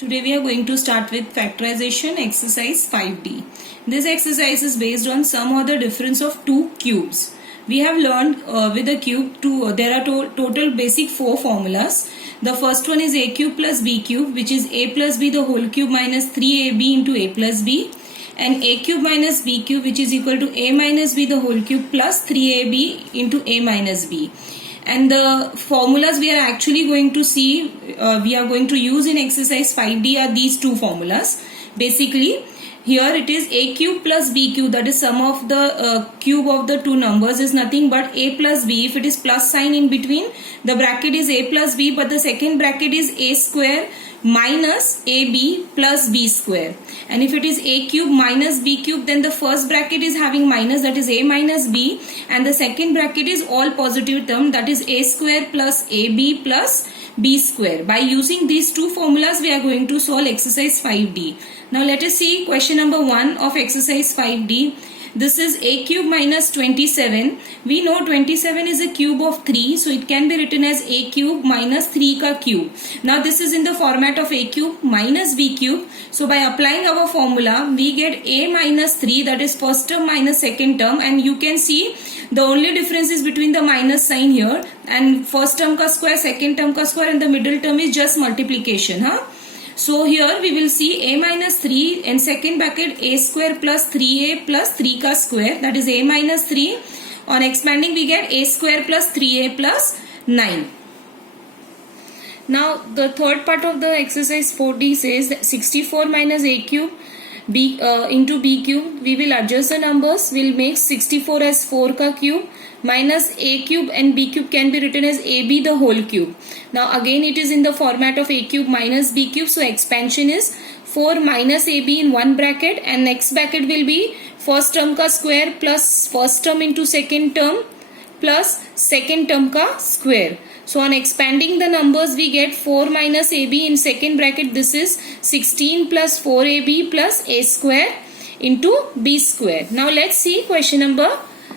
Today we are going to start with factorization exercise 5D. This exercise is based on sum or the difference of two cubes. We have learned with the cube there are total basic four formulas. The first one is a cube plus b cube, which is a plus b the whole cube minus 3ab into a plus b, and a cube minus b cube, which is equal to a minus b the whole cube plus 3ab into a minus b. And the formulas we are actually going to see, we are going to use in exercise 5D are these two formulas. Basically, here it is a cube plus b cube, that is sum of the cube of the two numbers is nothing but a plus b. If it is plus sign in between, the bracket is a plus b, but the second bracket is a square minus ab plus b square. And if it is a cube minus b cube, then the first bracket is having minus, that is a minus b, and the second bracket is all positive term, that is a square plus ab plus b square. By using these two formulas, we are going to solve exercise 5D. Now let us see question number 1 of exercise 5D. This is a cube minus 27. We know 27 is a cube of 3, so it can be written as a cube minus 3 ka cube. Now this is in the format of a cube minus b cube. So by applying our formula, we get a minus 3, that is first term minus second term, and you can see the only difference is between the minus sign here, and first term ka square, second term ka square, and the middle term is just multiplication. So here we will see a minus 3 and second bracket a square plus 3a plus 3 ka square, that is a minus 3. On expanding we get a square plus 3a plus 9. Now the third part of the exercise 4D says that 64 minus a cube into b cube. We will adjust the numbers. We will make 64 as 4 ka cube minus a cube, and b cube can be written as ab the whole cube. Now again it is in the format of a cube minus b cube, so expansion is 4 minus ab in one bracket, and next bracket will be first term ka square plus first term into second term plus second term ka square. So on expanding the numbers, we get 4 minus ab in second bracket, this is 16 plus 4ab plus a square into b square. Now let's see question number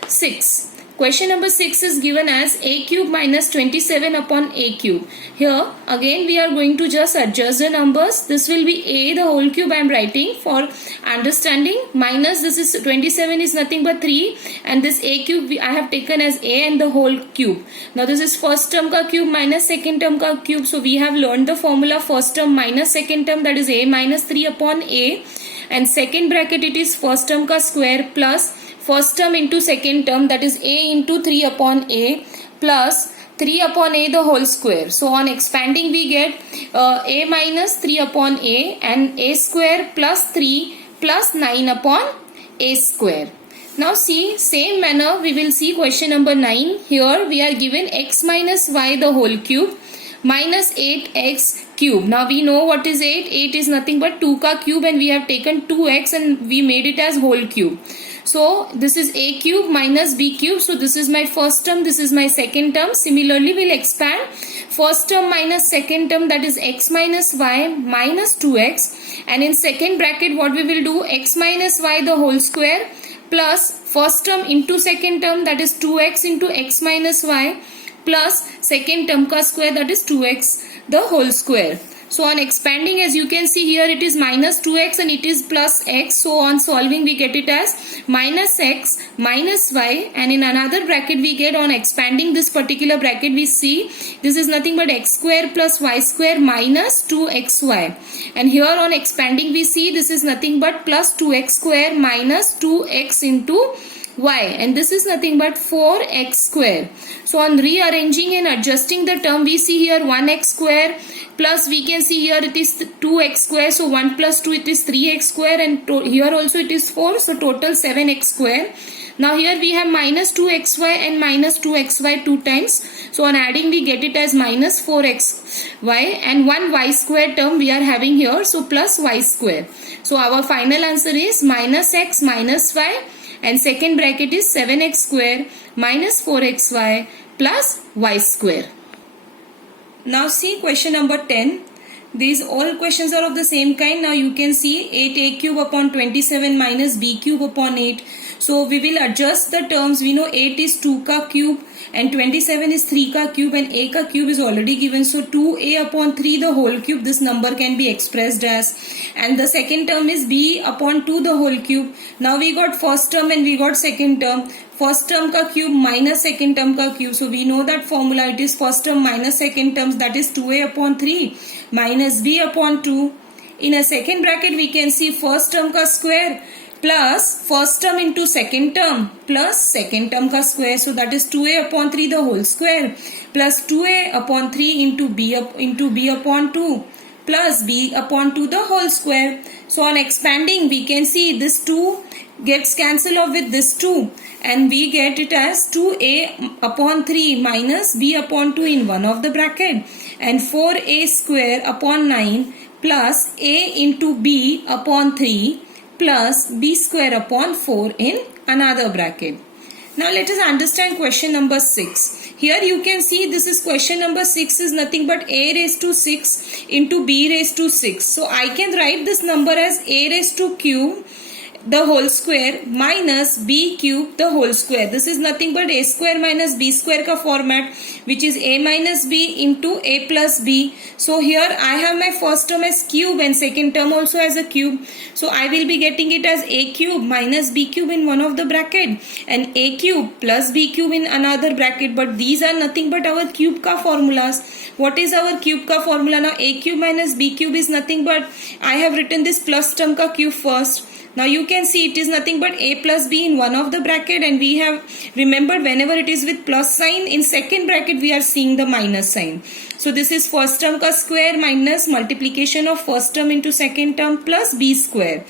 6. Question number 6 is given as a cube minus 27 upon a cube. Here again we are going to just adjust the numbers. This will be a the whole cube I am writing for understanding, minus this is 27 is nothing but 3, and this a cube I have taken as a and the whole cube. Now this is first term ka cube minus second term ka cube. So we have learned the formula first term minus second term, that is a minus 3 upon a, and second bracket it is first term ka square plus first term into second term, that is a into 3 upon a plus 3 upon a the whole square. So on expanding we get a minus 3 upon a and a square plus 3 plus 9 upon a square. Now see, same manner we will see question number 9. Here we are given x minus y the whole cube minus 8x cube. Now we know what is 8. 8 is nothing but 2 ka cube, and we have taken 2x and we made it as whole cube. So this is a cube minus b cube. So this is my first term, this is my second term. Similarly we will expand first term minus second term, that is x minus y minus 2x, and in second bracket what we will do, x minus y the whole square plus first term into second term, that is 2x into x minus y plus second term ka square, that is 2x the whole square. So on expanding, as you can see here, it is minus 2x and it is plus x. So on solving we get it as minus x minus y, and in another bracket we get, on expanding this particular bracket we see this is nothing but x square plus y square minus 2xy, and here on expanding we see this is nothing but plus 2x square minus 2x into y, and this is nothing but 4x square. So on rearranging and adjusting the term, we see here 1x square plus we can see here it is 2x square, so 1 plus 2 it is 3x square, and here also it is 4, so total 7x square. Now here we have minus 2xy and minus 2xy 2 times, so on adding we get it as minus 4xy, and one y square term we are having here, so plus y square. So our final answer is minus x minus y, and second bracket is 7x square minus 4xy plus y square. Now see question number 10. These all questions are of the same kind. Now you can see 8a cube upon 27 minus b cube upon 8. So we will adjust the terms. We know 8 is 2 ka cube and 27 is 3 ka cube and a ka cube is already given. So 2a upon 3 the whole cube, this number can be expressed as, and the second term is b upon 2 the whole cube. Now we got first term and we got second term. First term ka cube minus second term ka cube. So we know that formula, it is first term minus second terms, that is 2a upon 3 minus b upon 2. In a second bracket we can see first term ka square plus first term into second term plus second term ka square. So that is 2a upon 3 the whole square plus 2a upon 3 into b upon 2 plus b upon 2 the whole square. So on expanding we can see this 2 gets cancelled off with this 2 and we get it as 2a upon 3 minus b upon 2 in one of the bracket and 4a square upon 9 plus a into b upon 3 plus b square upon 4 in another bracket. Now let us understand question number 6. Here you can see this is question number 6 is nothing but a raised to 6 into b raised to 6. So I can write this number as a raised to cube the whole square minus b cube the whole square. This is nothing but a square minus b square ka format, which is a minus b into a plus b. So here I have my first term as cube and second term also as a cube. So I will be getting it as a cube minus b cube in one of the bracket and a cube plus b cube in another bracket. But these are nothing but our cube ka formulas. What is our cube ka formula? Now a cube minus b cube is nothing but, I have written this plus term ka cube first. Now you can see it is nothing but a plus b in one of the bracket, and we have remembered whenever it is with plus sign, in second bracket we are seeing the minus sign. So this is first term ka square minus multiplication of first term into second term plus b square.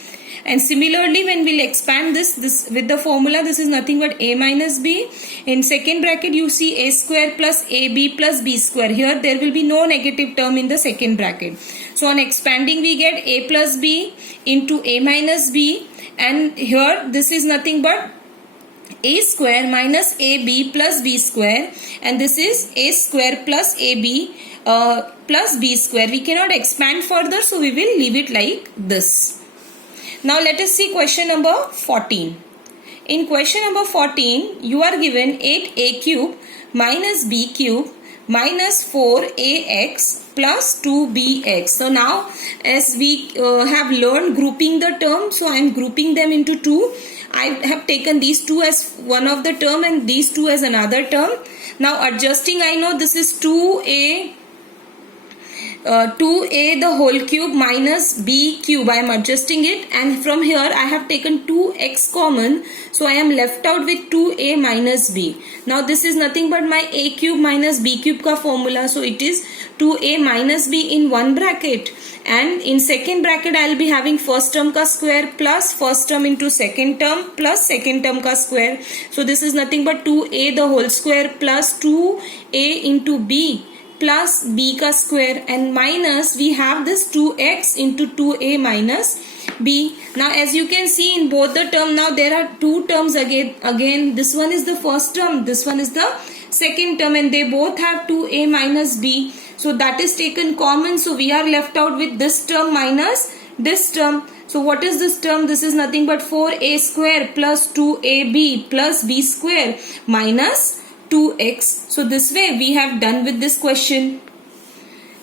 And similarly when we'll expand this with the formula, this is nothing but a minus b. In second bracket you see a square plus ab plus b square. Here there will be no negative term in the second bracket. So on expanding we get a plus b into a minus b, and here this is nothing but a square minus ab plus b square, and this is a square plus ab plus b square. We cannot expand further, so we will leave it like this. Now let us see question number 14. In question number 14, you are given 8a cube minus b cube minus 4ax plus 2bx. So now as we have learned grouping the term, so I am grouping them into two. I have taken these two as one of the term and these two as another term. Now adjusting, I know this is 2a the whole cube minus b cube. I am adjusting it, and from here I have taken 2x common, so I am left out with 2a minus b. Now this is nothing but my a cube minus b cube ka formula, so it is 2a minus b in one bracket, and in second bracket I will be having first term ka square plus first term into second term plus second term ka square. So this is nothing but 2a the whole square plus 2a into b plus b ka square, and minus we have this 2x into 2a minus b. Now as you can see in both the term, now there are two terms again this one is the first term, this one is the second term, and they both have 2a minus b. So that is taken common, so we are left out with this term minus this term. So what is this term? This is nothing but 4a square plus 2ab plus b square minus 2x. So this way we have done with this question.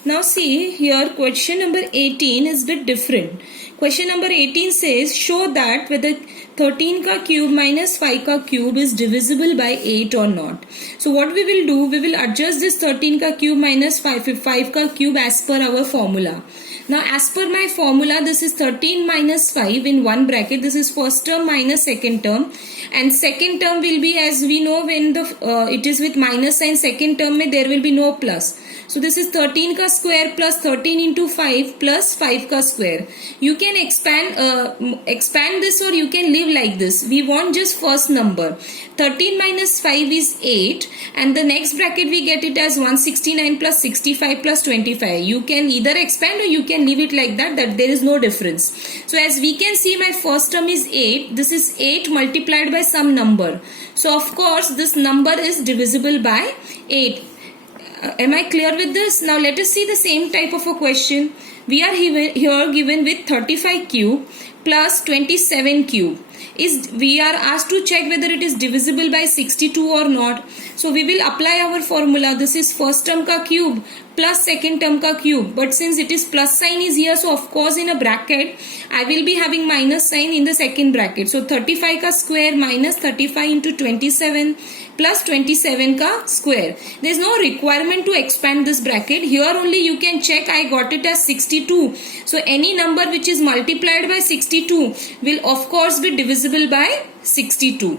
Now see here, question number 18 is a bit different. Question number 18 says, show that whether 13 ka cube minus 5 ka cube is divisible by 8 or not. So what we will do, we will adjust this 13 ka cube minus 5 ka cube as per our formula. Now as per my formula, this is 13 minus 5 in one bracket. This is first term minus second term, and second term will be, as we know, when the it is with minus sign, second term mein there will be no plus. So this is 13 ka square plus 13 into 5 plus 5 ka square. You can expand this, or you can leave like this. We want just first number. 13 minus 5 is 8, and the next bracket we get it as 169 plus 65 plus 25. You can either expand or you can leave it like that there is no difference. So as we can see, my first term is 8. This is 8 multiplied by some number. So of course this number is divisible by 8. Am I clear with this? Now let us see the same type of a question. We are here given with 35 cube plus 27 cube. We are asked to check whether it is divisible by 62 or not. So we will apply our formula. This is first term ka cube plus second term ka cube. But since it is plus sign is here, so of course in a bracket I will be having minus sign in the second bracket. So 35 ka square minus 35 into 27 plus 27 ka square. There is no requirement to expand this bracket. Here only you can check I got it as 62. So any number which is multiplied by 62 will of course be divisible by 62.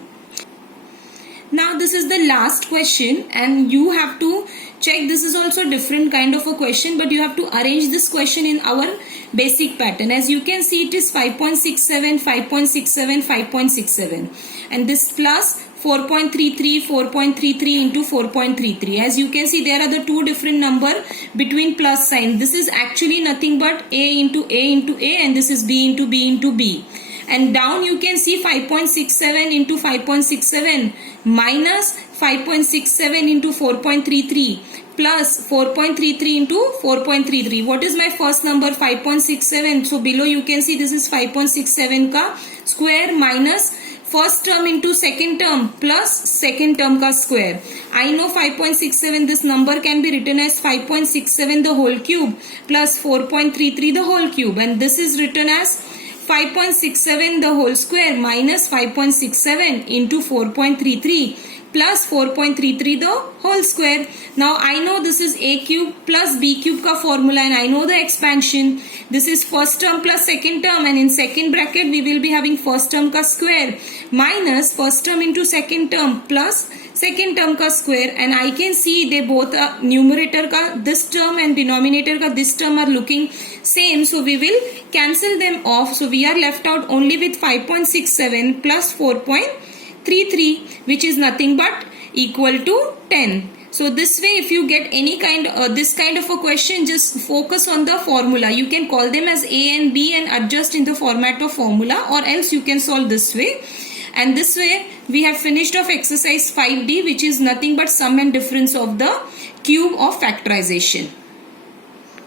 Now this is the last question and you have to check. This is also different kind of a question, but you have to arrange this question in our basic pattern. As you can see, it is 5.67, 5.67, 5.67 and this plus 4.33, 4.33 into 4.33. As you can see, there are the two different number between plus sign. This is actually nothing but A into A into A and this is B into B into B. And down you can see 5.67 into 5.67 minus 5.67 into 4.33 plus 4.33 into 4.33. What is my first number? 5.67. So below you can see this is 5.67 ka square minus first term into second term plus second term ka square. I know 5.67, this number can be written as 5.67 the whole cube plus 4.33 the whole cube, and this is written as 5.67 the whole square minus 5.67 into 4.33 plus 4.33 the whole square. Now I know this is A cube plus B cube ka formula and I know the expansion. This is first term plus second term, and in second bracket we will be having first term ka square minus first term into second term plus second term ka square, and I can see they both are numerator ka this term and denominator ka this term are looking same, so we will cancel them off. So we are left out only with 5.67 plus 4.33, which is nothing but equal to 10. So this way, if you get any kind this kind of a question, just focus on the formula. You can call them as A and B and adjust in the format of formula, or else you can solve this way. And this way we have finished off exercise 5D, which is nothing but sum and difference of the cube of factorization.